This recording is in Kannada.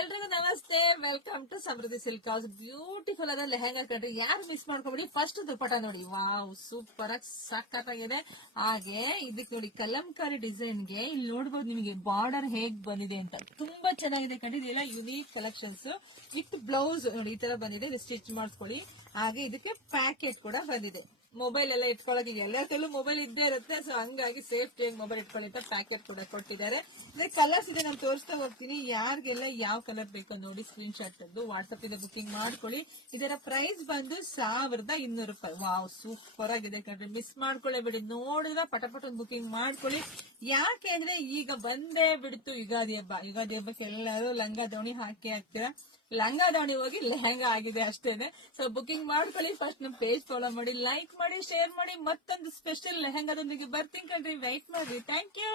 ಎಲ್ರಿಗೂ ನಮಸ್ತೆ. Welcome to Samruddhi Silk House. Beautiful ಆದ ಲೆಹಂಗಾ ಕಟ್ರಿ. ಯಾರು ಮಿಸ್ ಮಾಡ್ಕೊಬಿಡಿ. ಫಸ್ಟ್ ದುಪ್ಪಟ ನೋಡಿ, ವಾವ್ ಸೂಪರ್ ಆಗಿ ಸಖತ್ತಾಗಿದೆ. ಹಾಗೆ ಇದಕ್ಕೆ ನೋಡಿ ಕಲಂಕಾರಿ ಡಿಸೈನ್ ಗೆ ಇಲ್ಲಿ ನೋಡಬಹುದು ನಿಮಗೆ ಬಾರ್ಡರ್ ಹೇಗ್ ಬಂದಿದೆ ಅಂತ. ತುಂಬಾ ಚೆನ್ನಾಗಿದೆ ಕಣ್ರಿ. ಇದೆಲ್ಲ ಯುನೀಕ್ ಕಲೆಕ್ಷನ್ಸ್ ವಿತ್ ಬ್ಲೌಸ್ ನೋಡಿ ಈ ತರ ಬಂದಿದೆ. ಇದು ಸ್ಟಿಚ್ ಮಾಡಿಸ್ಕೊಳ್ಳಿ. ಹಾಗೆ ಇದಕ್ಕೆ ಪ್ಯಾಕೆಟ್ ಕೂಡ ಬಂದಿದೆ. ಮೊಬೈಲ್ ಎಲ್ಲ ಇಟ್ಕೊಳ್ಳೋಕೆ ಎಲ್ಲರ ಕೈಲೂ ಮೊಬೈಲ್ ಇದ್ದೇ ಇರುತ್ತೆ. ಸೊ ಹಂಗಾಗಿ ಸೇಫ್ಟಿ ಮೊಬೈಲ್ ಇಟ್ಕೊಳ್ಳಿ ಅಂತ ಪ್ಯಾಕೆಟ್ ಕೂಡ ಕೊಟ್ಟಿದ್ದಾರೆ. ಕಲರ್ಸ್ ಇದೆ, ನಾನು ತೋರಿಸ್ತಾ ಹೋಗ್ತೀನಿ. ಯಾರಿಗೆಲ್ಲ ಯಾವ ಕಲರ್ ಬೇಕೋ ನೋಡಿ ಸ್ಕ್ರೀನ್ ಶಾಟ್ ತೆಗೆದು ವಾಟ್ಸ್ಆಪ್ ಇದೆ ಬುಕಿಂಗ್ ಮಾಡ್ಕೊಳ್ಳಿ. ಇದರ ಪ್ರೈಸ್ ಬಂದು 1200 ರೂಪಾಯಿ. ವಾವ್ ಸೂಪರ್ ಆಗಿದೆ ಕಣ್ರಿ. ಮಿಸ್ ಮಾಡ್ಕೊಳ್ಳೇಬೇಡಿ. ನೋಡಿದ್ರೆ ಪಟಪಟ ಬುಕಿಂಗ್ ಮಾಡ್ಕೊಳ್ಳಿ. ಯಾಕೆ ಅಂದ್ರೆ ಈಗ ಬಂದೇ ಬಿಡ್ತು ಯುಗಾದಿ ಹಬ್ಬ. ಯುಗಾದಿ ಹಬ್ಬಕ್ಕೆ ಎಲ್ಲರೂ ಲಂಗ ದಾವಣಿ ಹಾಕಿ ಹಾಕ್ತೀರಾ. ಲಂಗ ದಾವಣಿ ಹೋಗಿ ಲೆಹಂಗಾ ಆಗಿದೆ ಅಷ್ಟೇನೆ. ಸೊ ಬುಕಿಂಗ್ ಮಾಡ್ಕೊಳ್ಳಿ. ಫಸ್ಟ್ ನಮ್ ಪೇಜ್ ಫಾಲೋ ಮಾಡಿ, ಲೈಕ್ ಮಾಡಿ, ಶೇರ್ ಮಾಡಿ. ಮತ್ತೊಂದು ಸ್ಪೆಷಲ್ ಲೆಹಂಗಾದೊಂದಿಗೆ ಬರ್ತೀನಿ ಕಣ್ರಿ. ವೈಟ್ ಮಾಡಿ. Thank you.